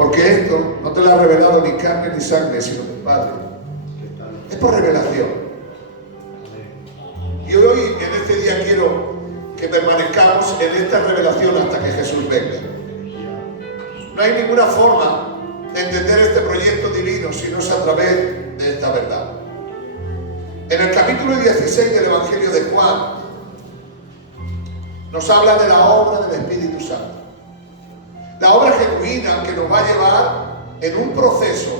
Porque esto no te lo ha revelado ni carne ni sangre, sino mi Padre. Es por revelación. Y hoy, en este día, quiero que permanezcamos en esta revelación hasta que Jesús venga. No hay ninguna forma de entender este proyecto divino si no es a través de esta verdad. En el capítulo 16 del Evangelio de Juan nos habla de la obra del Espíritu Santo. La obra genuina que nos va a llevar en un proceso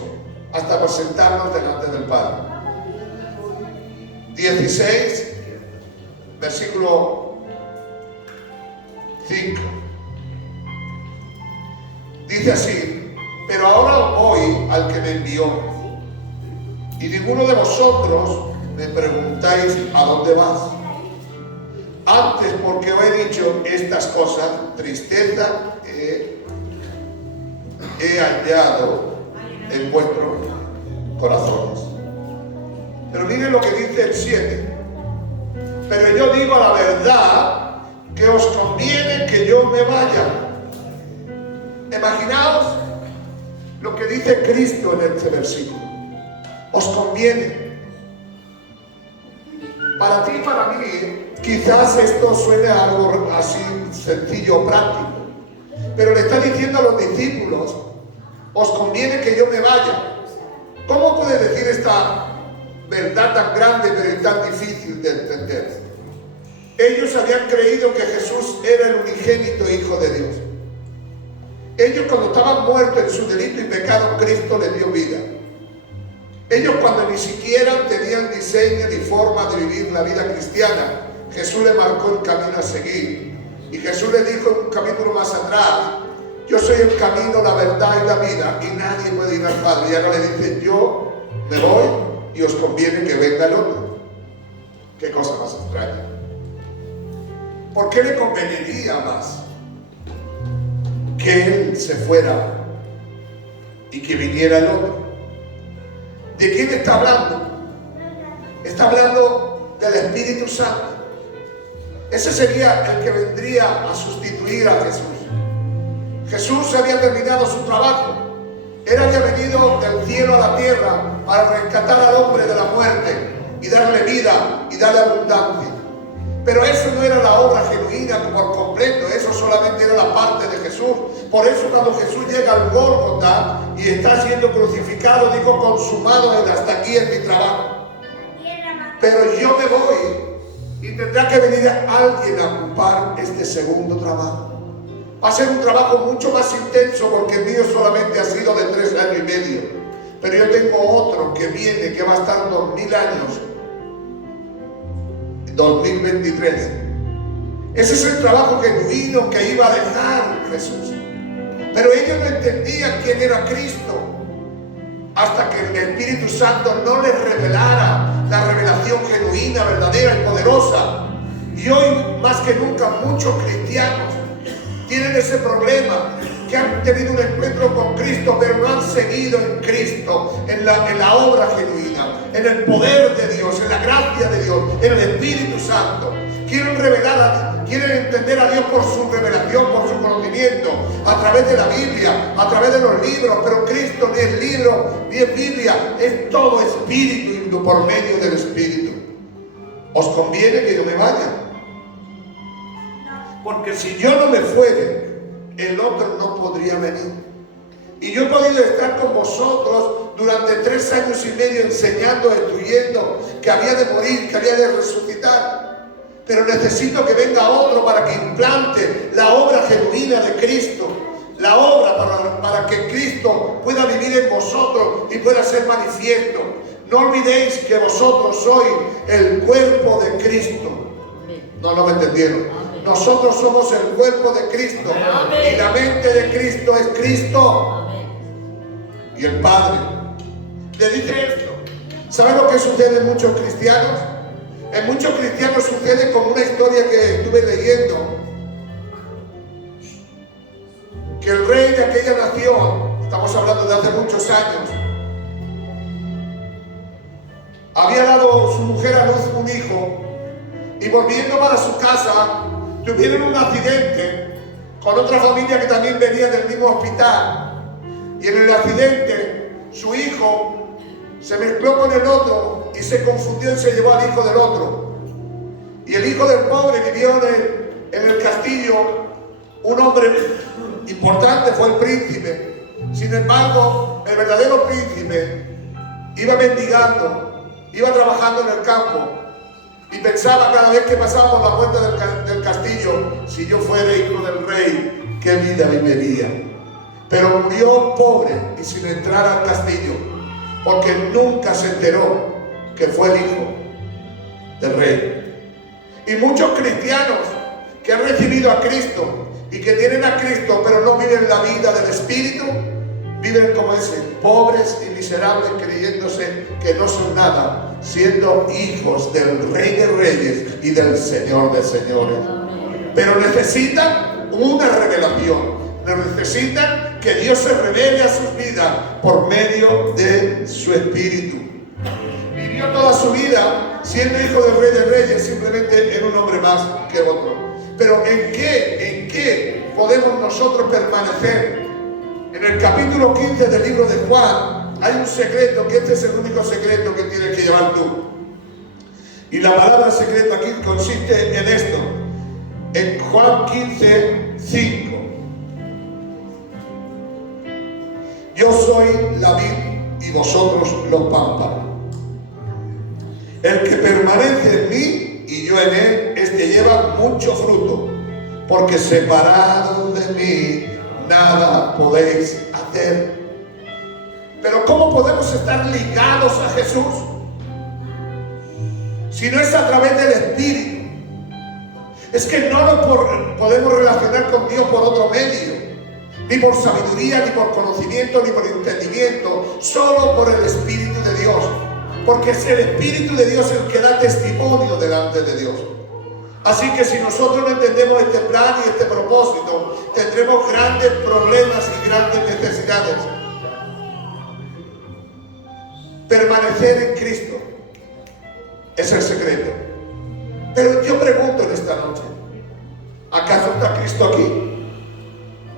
hasta presentarnos delante del Padre. 16, versículo 5. Dice así: pero ahora voy al que me envió, y ninguno de vosotros me preguntáis a dónde vas. Antes, porque os he dicho estas cosas, tristeza he hallado en vuestros corazones. Pero miren lo que dice el 7. Pero yo digo la verdad, que os conviene que yo me vaya. Imaginaos lo que dice Cristo en este versículo. Os conviene. Para ti y para mí, quizás esto suene a algo así sencillo o práctico. Pero le está diciendo a los discípulos: os conviene que yo me vaya. ¿Cómo puede decir esta verdad tan grande pero tan difícil de entender? Ellos habían creído que Jesús era el unigénito Hijo de Dios. Ellos, cuando estaban muertos en su delito y pecado, Cristo les dio vida. Ellos, cuando ni siquiera tenían diseño ni forma de vivir la vida cristiana, Jesús les marcó el camino a seguir. Y Jesús les dijo en un capítulo más atrás: yo soy el camino, la verdad y la vida, y nadie puede ir al Padre. Y ahora le dice: yo me voy y os conviene que venga el otro. Qué cosa más extraña. ¿Por qué le conveniría más que Él se fuera y que viniera el otro? ¿De quién está hablando? Está hablando del Espíritu Santo. Ese sería el que vendría a sustituir a Jesús. Jesús había terminado su trabajo. Él había venido del cielo a la tierra para rescatar al hombre de la muerte y darle vida y darle abundancia. Pero eso no era la obra genuina por completo. Eso solamente era la parte de Jesús. Por eso, cuando Jesús llega al Gólgota y está siendo crucificado, dijo: consumado es, hasta aquí es mi trabajo. Pero yo me voy y tendrá que venir alguien a ocupar este segundo trabajo. Va a ser un trabajo mucho más intenso, porque el mío solamente ha sido de 3 años y medio. Pero yo tengo otro que viene, que va a estar 2000 años. 2023. Ese es el trabajo genuino que iba a dejar Jesús. Pero ellos no entendían quién era Cristo hasta que el Espíritu Santo no les revelara la revelación genuina, verdadera y poderosa. Y hoy, más que nunca, muchos cristianos tienen ese problema, que han tenido un encuentro con Cristo, pero no han seguido en Cristo, en la obra genuina, en el poder de Dios, en la gracia de Dios, en el Espíritu Santo. Quieren entender a Dios por su revelación, por su conocimiento, a través de la Biblia, a través de los libros. Pero Cristo ni es libro, ni es Biblia, es todo Espíritu y por medio del Espíritu. ¿Os conviene que yo me vaya? Porque si yo no me fuere, el otro no podría venir. Y yo he podido estar con vosotros durante 3 años y medio enseñando, instruyendo que había de morir, que había de resucitar. Pero necesito que venga otro para que implante la obra genuina de Cristo. La obra para que Cristo pueda vivir en vosotros y pueda ser manifiesto. No olvidéis que vosotros sois el cuerpo de Cristo. No lo entendieron. Nosotros somos el cuerpo de Cristo. Amén. Y la mente de Cristo es Cristo. Amén. Y el Padre le dice esto. ¿Saben lo que sucede en muchos cristianos? En muchos cristianos sucede como una historia que estuve leyendo, que el rey de aquella nación, estamos hablando de hace muchos años, había dado su mujer a luz un hijo, y volviendo para su casa tuvieron un accidente con otra familia que también venía del mismo hospital. Y en el accidente, su hijo se mezcló con el otro y se confundió y se llevó al hijo del otro. Y el hijo del pobre vivió en el castillo. Un hombre importante fue el príncipe. Sin embargo, el verdadero príncipe iba mendigando, iba trabajando en el campo y pensaba cada vez que pasaba por la puerta del castillo: si yo fuera hijo del rey, ¿qué vida viviría? Pero murió pobre y sin entrar al castillo, porque nunca se enteró que fue el hijo del rey. Y muchos cristianos que han recibido a Cristo y que tienen a Cristo pero no viven la vida del Espíritu, viven como ese, pobres y miserables, creyéndose que no son nada, siendo hijos del Rey de Reyes y del Señor de Señores. Pero necesitan una revelación, necesitan que Dios se revele a sus vidas por medio de su Espíritu. Vivió toda su vida siendo hijo del Rey de Reyes, simplemente era un hombre más que otro. Pero ¿en qué podemos nosotros permanecer? En el capítulo 15 del libro de Juan hay un secreto, que este es el único secreto que tienes que llevar tú. Y la palabra secreto aquí consiste en esto. En Juan 15, 5. Yo soy la vid y vosotros los pámpanos. El que permanece en mí y yo en él, este lleva mucho fruto, porque separado de mí nada podéis hacer. Pero ¿cómo podemos estar ligados a Jesús? Si no es a través del Espíritu. Es que no nos podemos relacionar con Dios por otro medio, ni por sabiduría, ni por conocimiento, ni por entendimiento, solo por el Espíritu de Dios. Porque es el Espíritu de Dios el que da testimonio delante de Dios. Así que si nosotros no entendemos este plan y este propósito, tendremos grandes problemas y grandes necesidades. Permanecer en Cristo es el secreto. Pero yo pregunto en esta noche, ¿acaso está Cristo aquí?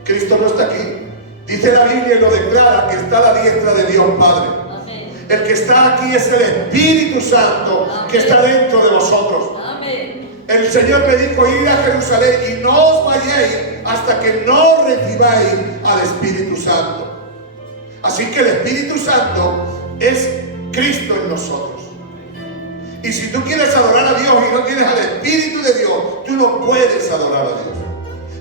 Cristo no está aquí. Dice la Biblia y lo declara, que está a la diestra de Dios Padre. Amén. El que está aquí es el Espíritu Santo. Amén. Que está dentro de vosotros. Amén. El Señor me dijo: id a Jerusalén y no os vayáis hasta que no recibáis al Espíritu Santo. Así que el Espíritu Santo es Cristo en nosotros. Y si tú quieres adorar a Dios y no tienes al Espíritu de Dios, tú no puedes adorar a Dios.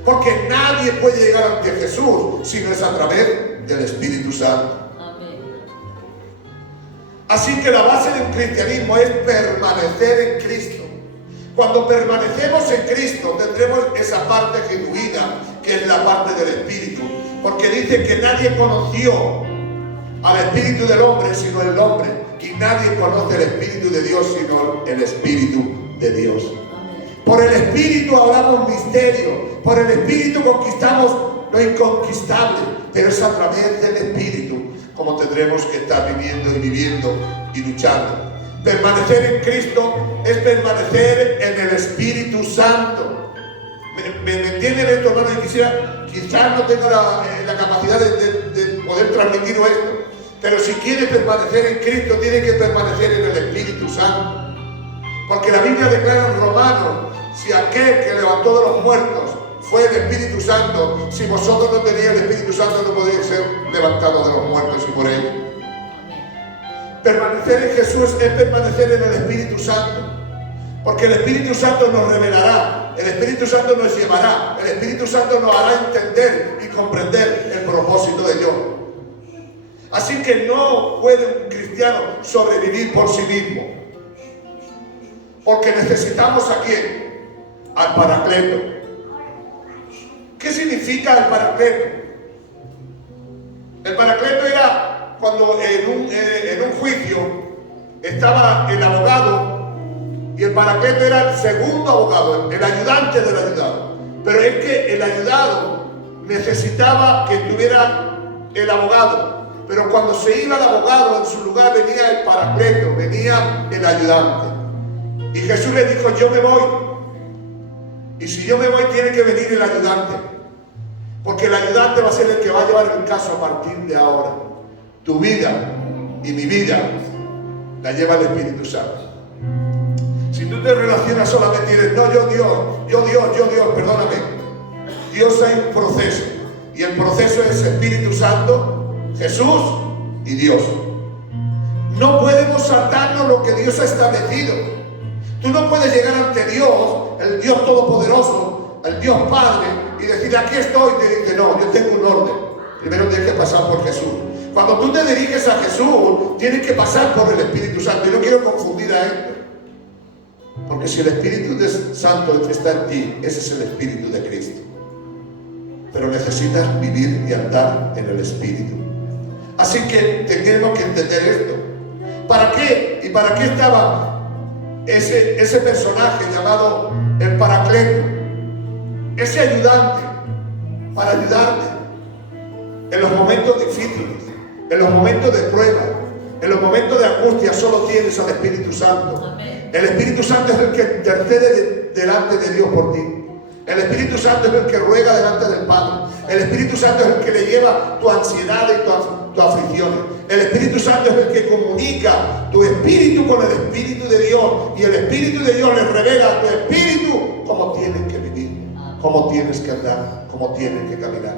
Porque nadie puede llegar ante Jesús si no es a través del Espíritu Santo. Amén. Así que la base del cristianismo es permanecer en Cristo. Cuando permanecemos en Cristo, tendremos esa parte genuina, que es la parte del Espíritu. Porque dice que nadie conoció al Espíritu del hombre sino el hombre. Y nadie conoce el Espíritu de Dios sino el Espíritu de Dios. Por el Espíritu hablamos misterio. Por el Espíritu conquistamos lo inconquistable. Pero es a través del Espíritu como tendremos que estar viviendo y viviendo y luchando. Permanecer en Cristo es permanecer en el Espíritu Santo. ¿Me entienden esto, hermano? Y quizás no tenga la capacidad de poder transmitir esto. Pero si quiere permanecer en Cristo, tiene que permanecer en el Espíritu Santo. Porque la Biblia declara en Romanos: si aquel que levantó de los muertos fue el Espíritu Santo, si vosotros no teníais el Espíritu Santo, no podéis ser levantados de los muertos y por él. Permanecer en Jesús es permanecer en el Espíritu Santo. Porque el Espíritu Santo nos revelará, el Espíritu Santo nos llevará, el Espíritu Santo nos hará entender y comprender el propósito de Dios. Así que no puede un cristiano sobrevivir por sí mismo. Porque necesitamos ¿a quién? Al Paracleto. ¿Qué significa el Paracleto? El Paracleto era cuando en un juicio estaba el abogado y el Paracleto era el segundo abogado, el ayudante del ayudado. Pero es que el ayudado necesitaba que estuviera el abogado. Pero cuando se iba el abogado, en su lugar venía el Paracleto, venía el ayudante. Y Jesús le dijo: yo me voy. Y si yo me voy, tiene que venir el ayudante. Porque el ayudante va a ser el que va a llevar el caso a partir de ahora. Tu vida y mi vida la lleva el Espíritu Santo. Si tú te relacionas solamente y dices, no, yo Dios, perdóname. Dios hay un proceso. Y el proceso es Espíritu Santo, Jesús y Dios. No podemos saltarnos lo que Dios ha establecido. Tú no puedes llegar ante Dios, el Dios Todopoderoso, el Dios Padre, y decir, aquí estoy. Y te dice, no, yo tengo un orden. Primero tienes que pasar por Jesús. Cuando tú te diriges a Jesús, tienes que pasar por el Espíritu Santo. Y no quiero confundir a esto. Porque si el Espíritu Santo está en ti, ese es el Espíritu de Cristo. Pero necesitas vivir y andar en el Espíritu. Así que tenemos que entender esto. ¿Para qué? ¿Y para qué estaba ese personaje llamado el Paracleto? Ese ayudante para ayudarte en los momentos difíciles, en los momentos de prueba, en los momentos de angustia. Solo tienes al Espíritu Santo. Amén. El Espíritu Santo es el que intercede delante de Dios por ti. El Espíritu Santo es el que ruega delante del Padre. El Espíritu Santo es el que le lleva tu ansiedad y tu aflicciones. El Espíritu Santo es el que comunica tu espíritu con el Espíritu de Dios. Y el Espíritu de Dios le revela a tu espíritu cómo tienes que vivir, cómo tienes que andar, cómo tienes que caminar.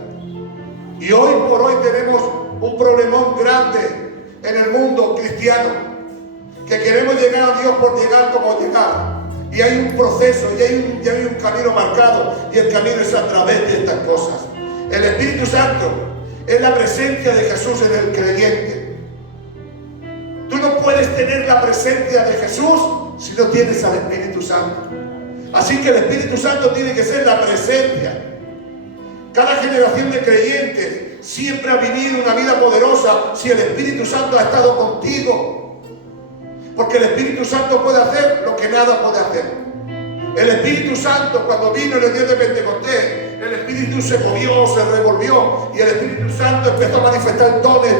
Y hoy por hoy tenemos un problemón grande en el mundo cristiano, que queremos llegar a Dios por llegar como llegar. Y hay un proceso, y hay un camino marcado, y el camino es a través de estas cosas. El Espíritu Santo es la presencia de Jesús en el creyente. Tú no puedes tener la presencia de Jesús si no tienes al Espíritu Santo. Así que el Espíritu Santo tiene que ser la presencia. Cada generación de creyentes siempre ha vivido una vida poderosa si el Espíritu Santo ha estado contigo. Porque el Espíritu Santo puede hacer lo que nada puede hacer. El Espíritu Santo, cuando vino en el día de Pentecostés, el Espíritu se movió, se revolvió, y el Espíritu Santo empezó a manifestar dones,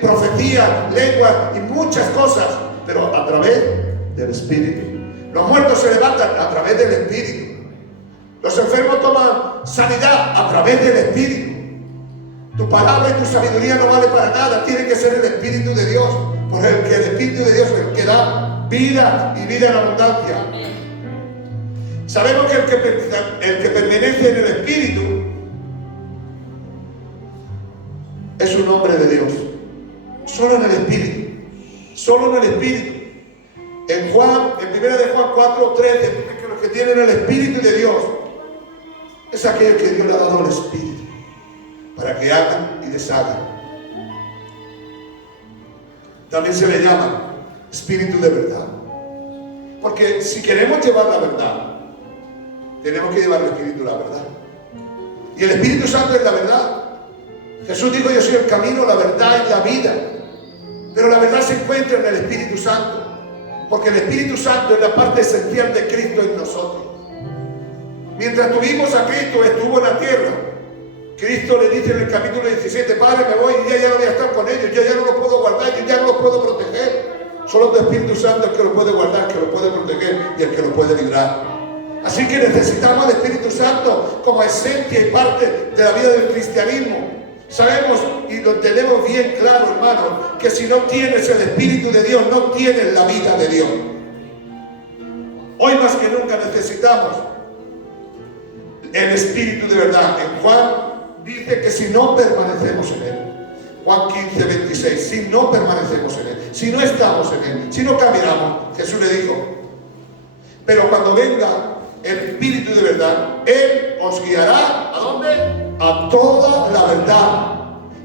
profecía, lengua y muchas cosas, pero a través del Espíritu. Los muertos se levantan a través del Espíritu. Los enfermos toman sanidad a través del Espíritu. Tu palabra y tu sabiduría no vale para nada, tiene que ser el Espíritu de Dios. Porque el Espíritu de Dios es el que da vida y vida en abundancia. Sabemos que el que permanece en el Espíritu es un hombre de Dios. Solo en el Espíritu. Solo en el Espíritu. En 1 de Juan 4:13 dice que los que tienen el Espíritu de Dios es aquello que Dios le ha dado al Espíritu para que hagan y deshagan. También se le llama Espíritu de verdad. Porque si queremos llevar la verdad, tenemos que llevar el Espíritu de la verdad. Y el Espíritu Santo es la verdad. Jesús dijo, yo soy el camino, la verdad y la vida. Pero la verdad se encuentra en el Espíritu Santo. Porque el Espíritu Santo es la parte esencial de Cristo en nosotros. Mientras tuvimos a Cristo, estuvo en la tierra. Cristo le dice en el capítulo 17, Padre, me voy y ya no voy a estar con ellos, yo ya no los puedo guardar, yo ya no los puedo proteger. Solo tu Espíritu Santo es el que los puede guardar, que los puede proteger y el que los puede librar. Así que necesitamos al Espíritu Santo como esencia y parte de la vida del cristianismo. Sabemos y lo tenemos bien claro, hermano, que si no tienes el Espíritu de Dios, no tienes la vida de Dios. Hoy más que nunca necesitamos el Espíritu de verdad. En Juan dice que si no permanecemos en Él, Juan 15:26, si no permanecemos en Él, si no estamos en Él, si no caminamos, Jesús le dijo, pero cuando venga el Espíritu de verdad, Él os guiará, ¿a dónde? A toda la verdad.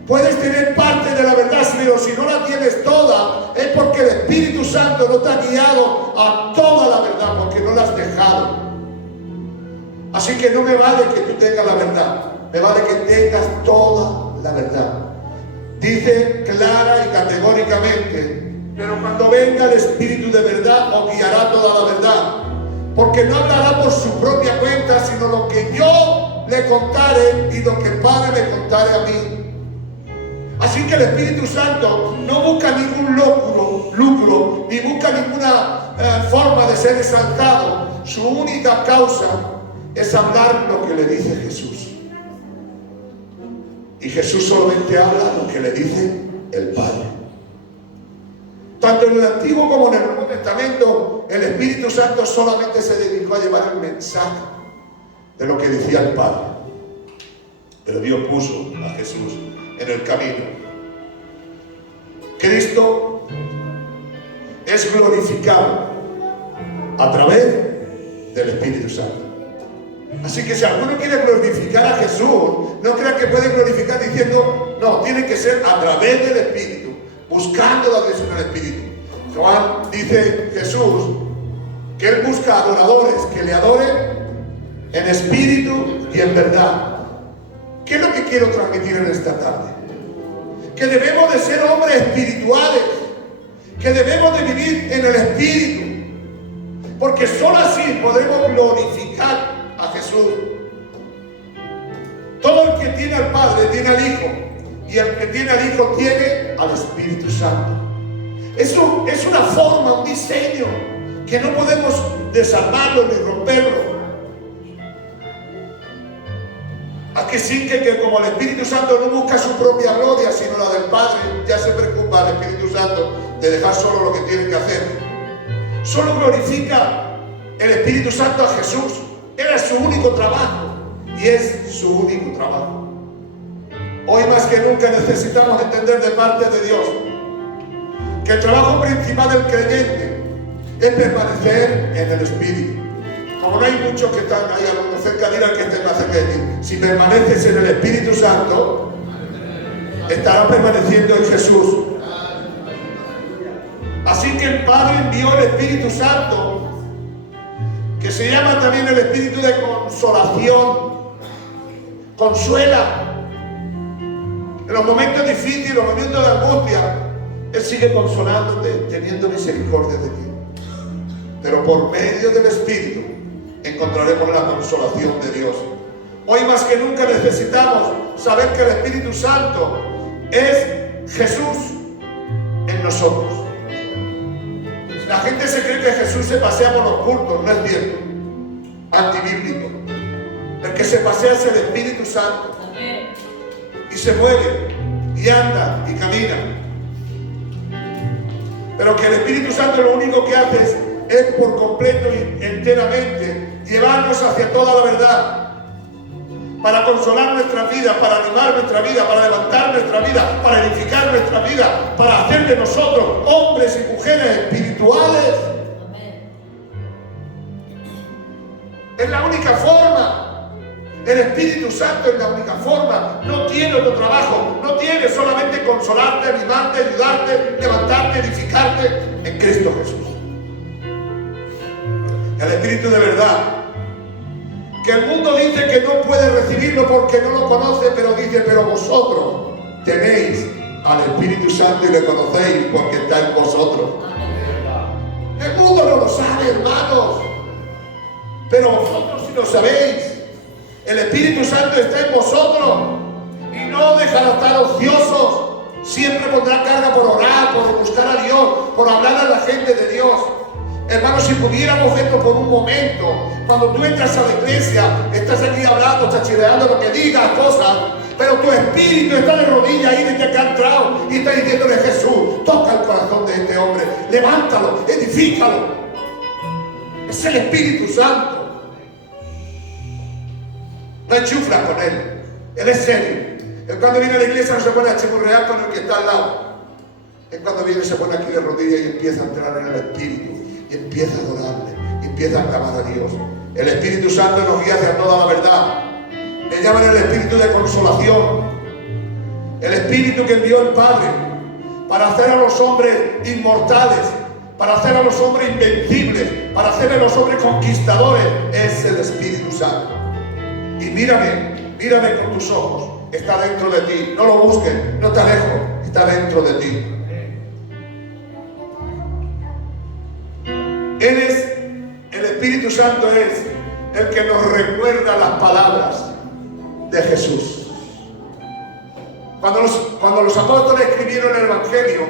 Puedes tener parte de la verdad, pero si no la tienes toda, es porque el Espíritu Santo no te ha guiado a toda la verdad, porque no la has dejado. Así que no me vale que tú tengas la verdad, me vale que tengas toda la verdad. Dice clara y categóricamente, pero cuando venga el Espíritu de verdad os guiará toda la verdad, porque no hablará por su propia cuenta, sino lo que yo le contare y lo que el Padre me contare a mí. Así que el Espíritu Santo no busca ningún lucro, ni busca ninguna forma de ser exaltado. Su única causa es hablar lo que le dice Jesús. Y Jesús solamente habla lo que le dice el Padre. Tanto en el Antiguo como en el Nuevo Testamento, el Espíritu Santo solamente se dedicó a llevar el mensaje de lo que decía el Padre. Pero Dios puso a Jesús en el camino. Cristo es glorificado a través del Espíritu Santo. Así que si alguno quiere glorificar a Jesús, no crea que puede glorificar diciendo, no, tiene que ser a través del Espíritu, buscando la dirección del Espíritu. Juan dice Jesús que Él busca adoradores que le adoren en espíritu y en verdad. ¿Qué es lo que quiero transmitir en esta tarde? Que debemos de ser hombres espirituales, que debemos de vivir en el Espíritu, porque solo así podremos glorificar a Jesús. Todo el que tiene al Padre tiene al Hijo, y el que tiene al Hijo tiene al Espíritu Santo. Eso es una forma, un diseño que no podemos desarmarlo ni romperlo. ¿A que sí que como el Espíritu Santo no busca su propia gloria sino la del Padre, ya se preocupa el Espíritu Santo de dejar solo lo que tiene que hacer? Solo glorifica el Espíritu Santo a Jesús. Era su único trabajo y es su único trabajo. Hoy más que nunca necesitamos entender de parte de Dios que el trabajo principal del creyente es permanecer en el Espíritu. Como no hay muchos que están ahí a lo cerca, dirán que estén más cerca de ti. Si permaneces en el Espíritu Santo, estarás permaneciendo en Jesús. Así que el Padre envió el Espíritu Santo, que se llama también el Espíritu de consolación. Consuela. En los momentos difíciles, en los momentos de angustia, Él sigue consolándote, teniendo misericordia de ti. Pero por medio del Espíritu encontraremos la consolación de Dios. Hoy más que nunca necesitamos saber que el Espíritu Santo es Jesús en nosotros. La gente se cree que Jesús se pasea por los cultos, no es cierto. Antibíblico. El que se pasea es el Espíritu Santo. Y se mueve, y anda, y camina. Pero que el Espíritu Santo lo único que hace es por completo y enteramente llevarnos hacia toda la verdad, para consolar nuestra vida, para animar nuestra vida, para levantar nuestra vida, para edificar nuestra vida, para hacer de nosotros hombres y mujeres espirituales. Es la única forma. El Espíritu Santo es la única forma. No tiene otro trabajo. No tiene solamente consolarte, animarte, ayudarte, levantarte, edificarte en Cristo Jesús. El Espíritu de verdad, que el mundo dice que no puede recibirlo porque no lo conoce, pero dice, pero vosotros tenéis al Espíritu Santo y le conocéis porque está en vosotros. El mundo no lo sabe, hermanos, pero vosotros sí lo sabéis. El Espíritu Santo está en vosotros y no dejará estar ociosos. Siempre pondrá carga por orar, por buscar a Dios, por hablar a la gente de Dios. Hermanos, si pudiéramos verlo por un momento, cuando tú entras a la iglesia, estás aquí hablando, estás chileando lo que digas, cosas, pero tu espíritu está de rodillas ahí desde que ha entrado y está diciéndole: Jesús, toca el corazón de este hombre, levántalo, edifícalo. Es el Espíritu Santo. No hay chuflas con Él. Él es serio. Él cuando viene a la iglesia no se pone a chimurrear con el que está al lado. Él cuando viene se pone aquí de rodillas y empieza a entrar en el Espíritu. Y empieza a adorarle. Y empieza a clamar a Dios. El Espíritu Santo nos guía hacia toda la verdad. Le llaman el Espíritu de consolación. El Espíritu que envió el Padre para hacer a los hombres inmortales, para hacer a los hombres invencibles, para hacer a los hombres conquistadores, es el Espíritu Santo. Y mírame con tus ojos. Está dentro de ti. No lo busques, no está lejos, está dentro de ti. El Espíritu Santo es el que nos recuerda las palabras de Jesús. Cuando los apóstoles escribieron el Evangelio,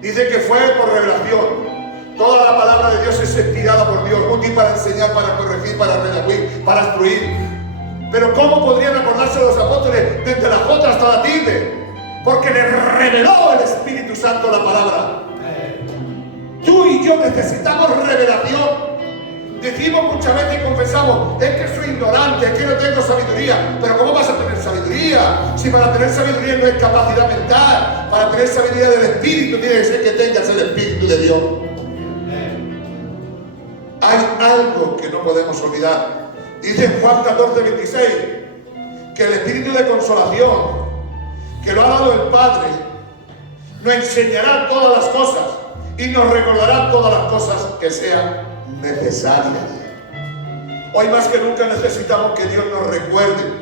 dice que fue por revelación. Toda la palabra de Dios es inspirada por Dios, útil para enseñar, para corregir, para redarguir, para instruir. Pero ¿cómo podrían acordarse los apóstoles desde la Jota hasta la tilde? Porque les reveló el Espíritu Santo la palabra. Tú y yo necesitamos revelación. Decimos muchas veces y confesamos, es que soy ignorante, es que no tengo sabiduría. Pero ¿cómo vas a tener sabiduría? Si para tener sabiduría no es capacidad mental, para tener sabiduría del Espíritu tiene que ser que tengas el Espíritu de Dios. Hay algo que no podemos olvidar. Dice en Juan 14:26 que el Espíritu de consolación que lo ha dado el Padre nos enseñará todas las cosas y nos recordará todas las cosas que sean necesarias. Hoy más que nunca necesitamos que Dios nos recuerde.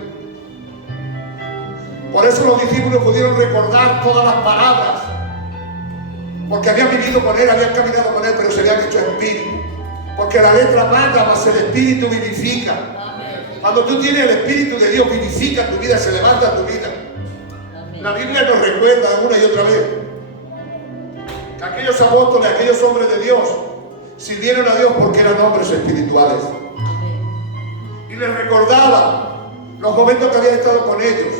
Por eso los discípulos pudieron recordar todas las palabras, porque habían vivido con Él, habían caminado con Él, pero se habían hecho espíritu. Porque la letra mata, mas el Espíritu vivifica. Cuando tú tienes el Espíritu de Dios, vivifica tu vida, se levanta tu vida. La Biblia nos recuerda una y otra vez que aquellos apóstoles, aquellos hombres de Dios, sirvieron a Dios porque eran hombres espirituales. Y les recordaba los momentos que habían estado con ellos.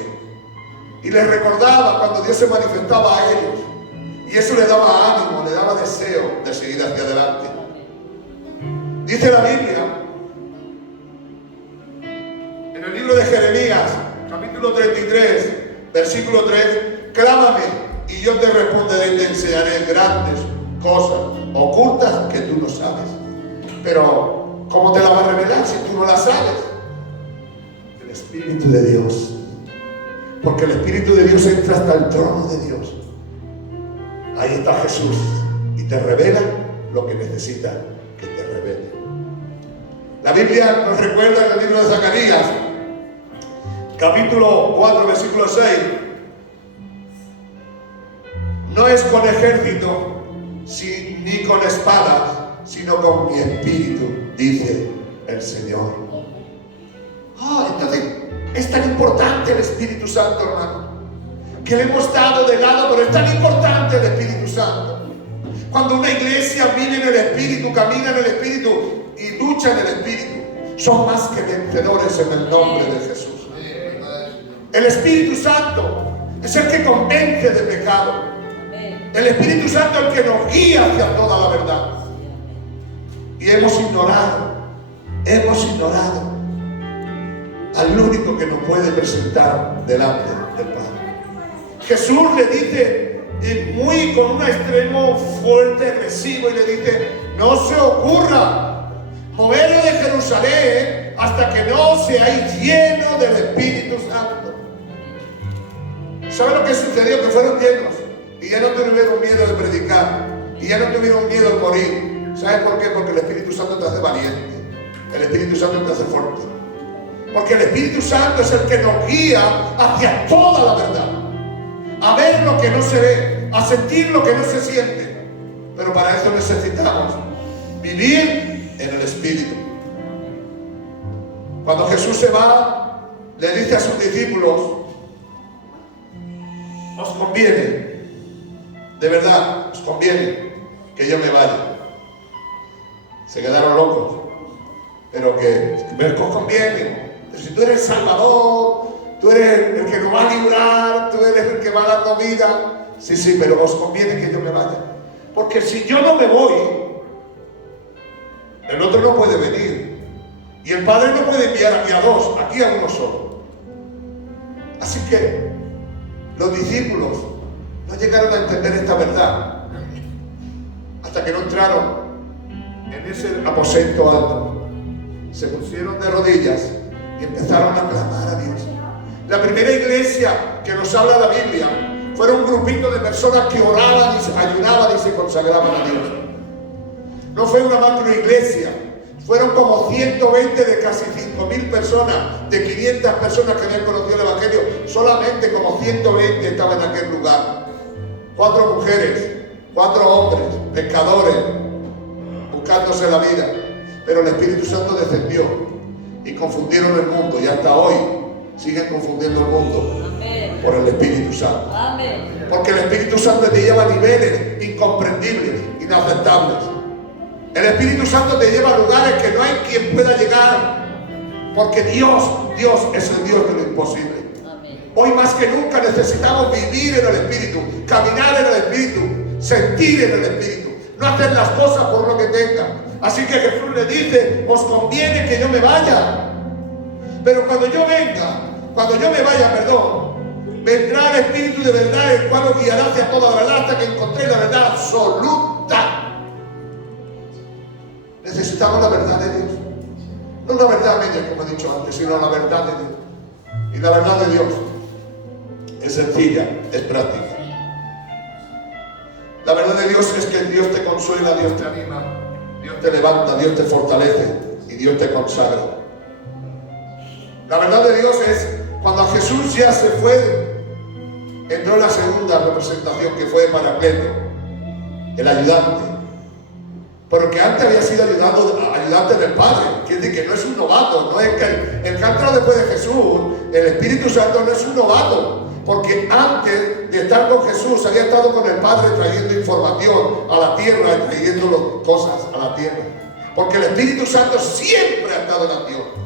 Y les recordaba cuando Dios se manifestaba a ellos. Y eso les daba ánimo, les daba deseo de seguir hacia adelante. Dice la Biblia, en el libro de Jeremías, capítulo 33, versículo 3, clámame y yo te responderé y te enseñaré grandes cosas ocultas que tú no sabes. Pero, ¿cómo te la va a revelar si tú no la sabes? El Espíritu de Dios. Porque el Espíritu de Dios entra hasta el trono de Dios. Ahí está Jesús y te revela lo que necesita que te revele. La Biblia nos recuerda en el libro de Zacarías, capítulo 4, versículo 6. No es con ejército ni con espadas, sino con mi espíritu, dice el Señor. Entonces es tan importante el Espíritu Santo, hermano, que le hemos dado de lado, pero es tan importante el Espíritu Santo. Cuando una iglesia vive en el Espíritu, camina en el Espíritu y lucha en el Espíritu, son más que vencedores en el nombre de Jesús. El Espíritu Santo es el que convence de pecado. El Espíritu Santo es el que nos guía hacia toda la verdad. Y hemos ignorado al único que nos puede presentar delante del Padre. Jesús le dice, con un extremo fuerte, agresivo, y le dice, no se ocurra moveros de Jerusalén hasta que no seáis llenos del Espíritu Santo. ¿Sabe lo que sucedió? Que fueron llenos y ya no tuvieron miedo de predicar y ya no tuvieron miedo de morir. ¿Sabes por qué? Porque el Espíritu Santo te hace valiente, el Espíritu Santo te hace fuerte, porque el Espíritu Santo es el que nos guía hacia toda la verdad, a ver lo que no se ve, a sentir lo que no se siente. Pero para eso necesitamos vivir en el Espíritu. Cuando Jesús se va, le dice a sus discípulos, os conviene, de verdad, os conviene que yo me vaya. Se quedaron locos, pero que os conviene. Pero si tú eres el Salvador, tú eres el que nos va a librar, tú eres el que va dando vida. Sí, pero os conviene que yo me vaya. Porque si yo no me voy, el otro no puede venir. Y el Padre no puede enviar aquí a dos, aquí a uno solo. Así que los discípulos no llegaron a entender esta verdad hasta que no entraron en ese aposento alto. Se pusieron de rodillas y empezaron a clamar a Dios. La primera iglesia que nos habla la Biblia fueron un grupito de personas que oraban y se ayudaban y se consagraban a Dios. No fue una macro iglesia, fueron como 120 de casi 5.000 personas, de 500 personas que habían conocido el Evangelio, solamente como 120 estaban en aquel lugar. 4 mujeres, 4 hombres, pescadores, buscándose la vida. Pero el Espíritu Santo descendió y confundieron el mundo, y hasta hoy siguen confundiendo el mundo. Amén. Por el Espíritu Santo. Amén. Porque el Espíritu Santo te lleva a niveles incomprendibles, inaceptables. El Espíritu Santo te lleva a lugares que no hay quien pueda llegar. Porque Dios es el Dios de lo imposible. Amén. Hoy más que nunca necesitamos vivir en el Espíritu, caminar en el Espíritu, sentir en el Espíritu, no hacer las cosas por lo que tenga. Así que Jesús le dice, os conviene que yo me vaya. Pero cuando yo me vaya, vendrá el Espíritu de verdad, el cual os guiará hacia toda la verdad, hasta que encontréis la verdad absoluta. Necesitamos la verdad de Dios. No la verdad media, como he dicho antes, sino la verdad de Dios. Y la verdad de Dios es sencilla, es práctica. La verdad de Dios es que Dios te consuela, Dios te anima, Dios te levanta, Dios te fortalece y Dios te consagra. La verdad de Dios es cuando Jesús ya se fue, entró en la segunda representación, que fue Paracleto, el ayudante. Porque antes había sido ayudante del Padre. Quiere decir que no es un novato, no es que el que ha entrado después de Jesús, el Espíritu Santo no es un novato. Porque antes de estar con Jesús había estado con el Padre trayendo información a la tierra y trayendo cosas a la tierra. Porque el Espíritu Santo siempre ha estado en acción.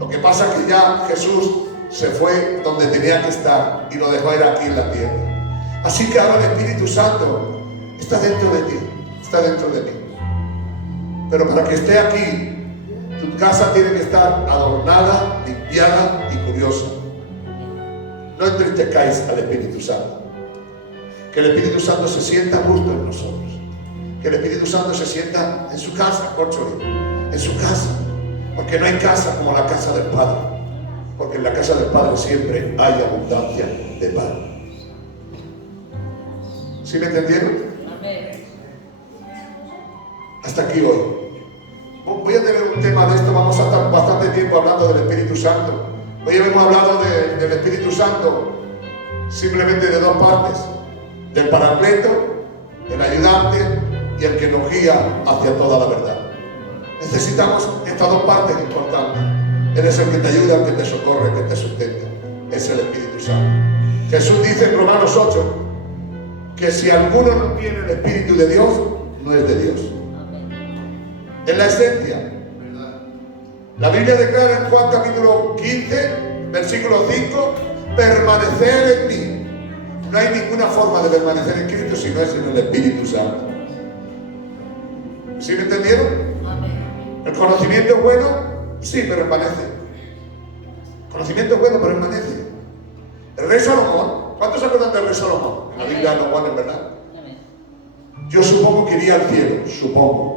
Lo que pasa es que ya Jesús se fue donde tenía que estar y lo dejó ir aquí en la tierra. Así que ahora el Espíritu Santo está dentro de ti, está dentro de mí. Pero para que esté aquí, tu casa tiene que estar adornada, limpiada y curiosa. No entristezcáis al Espíritu Santo. Que el Espíritu Santo se sienta a gusto en nosotros. Que el Espíritu Santo se sienta en su casa, Córcholi, en su casa. Porque no hay casa como la casa del Padre. Porque en la casa del Padre siempre hay abundancia de pan. ¿Sí me entendieron? Amén. Hasta aquí hoy. Voy a tener un tema de esto, vamos a estar bastante tiempo hablando del Espíritu Santo. Hoy hemos hablado del Espíritu Santo simplemente de dos partes: del Paracleto, el ayudante, y el que nos guía hacia toda la verdad. Necesitamos estas dos partes importantes. Él es el que te ayuda, el que te socorre, el que te sustenta. Es el Espíritu Santo. Jesús dice en Romanos 8 que si alguno no tiene el Espíritu de Dios, no es de Dios. Es la esencia. La Biblia declara en Juan capítulo 15, versículo 5, permanecer en mí. No hay ninguna forma de permanecer en Cristo si no es en el Espíritu Santo. ¿Sí me entendieron? El conocimiento es bueno, sí, pero permanece. El conocimiento es bueno, pero permanece. El rey Salomón, ¿cuántos se acuerdan del rey Salomón? En la Biblia no ponen, ¿verdad? Yo supongo que iría al cielo, supongo.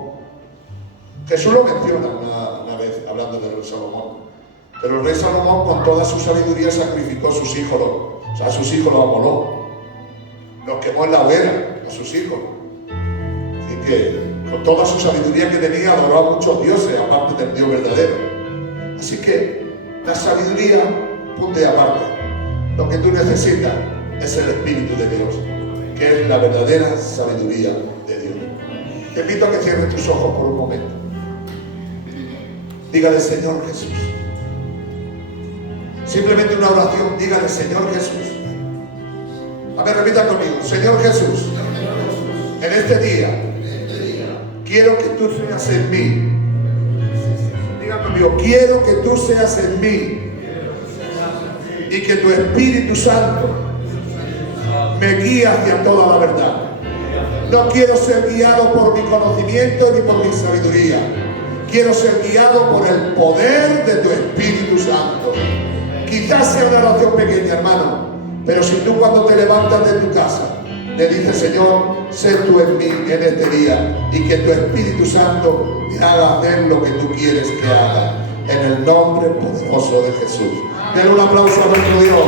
Jesús lo menciona una vez hablando del rey Salomón. Pero el rey Salomón con toda su sabiduría sacrificó a sus hijos, a sus hijos los amoló, los quemó en la hoguera, a sus hijos. Así que con toda su sabiduría que tenía adoró a muchos dioses aparte del Dios verdadero. Así que la sabiduría, punto y aparte. Lo que tú necesitas es el Espíritu de Dios, que es la verdadera sabiduría de Dios. Te invito a que cierres tus ojos por un momento. Dígale: Señor Jesús. Simplemente una oración. Dígale: Señor Jesús. A ver, repita conmigo: Señor Jesús, en este día quiero que tú seas en mí. Diga conmigo: quiero que tú seas en mí y que tu Espíritu Santo me guíe hacia toda la verdad. No quiero ser guiado por mi conocimiento ni por mi sabiduría. Quiero ser guiado por el poder de tu Espíritu Santo. Quizás sea una oración pequeña, hermano, pero si tú cuando te levantas de tu casa le dices: Señor, sé tú en mí en este día y que tu Espíritu Santo me haga hacer lo que tú quieres que haga, en el nombre poderoso de Jesús. Denle un aplauso a nuestro Dios.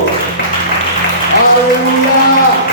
¡Aleluya!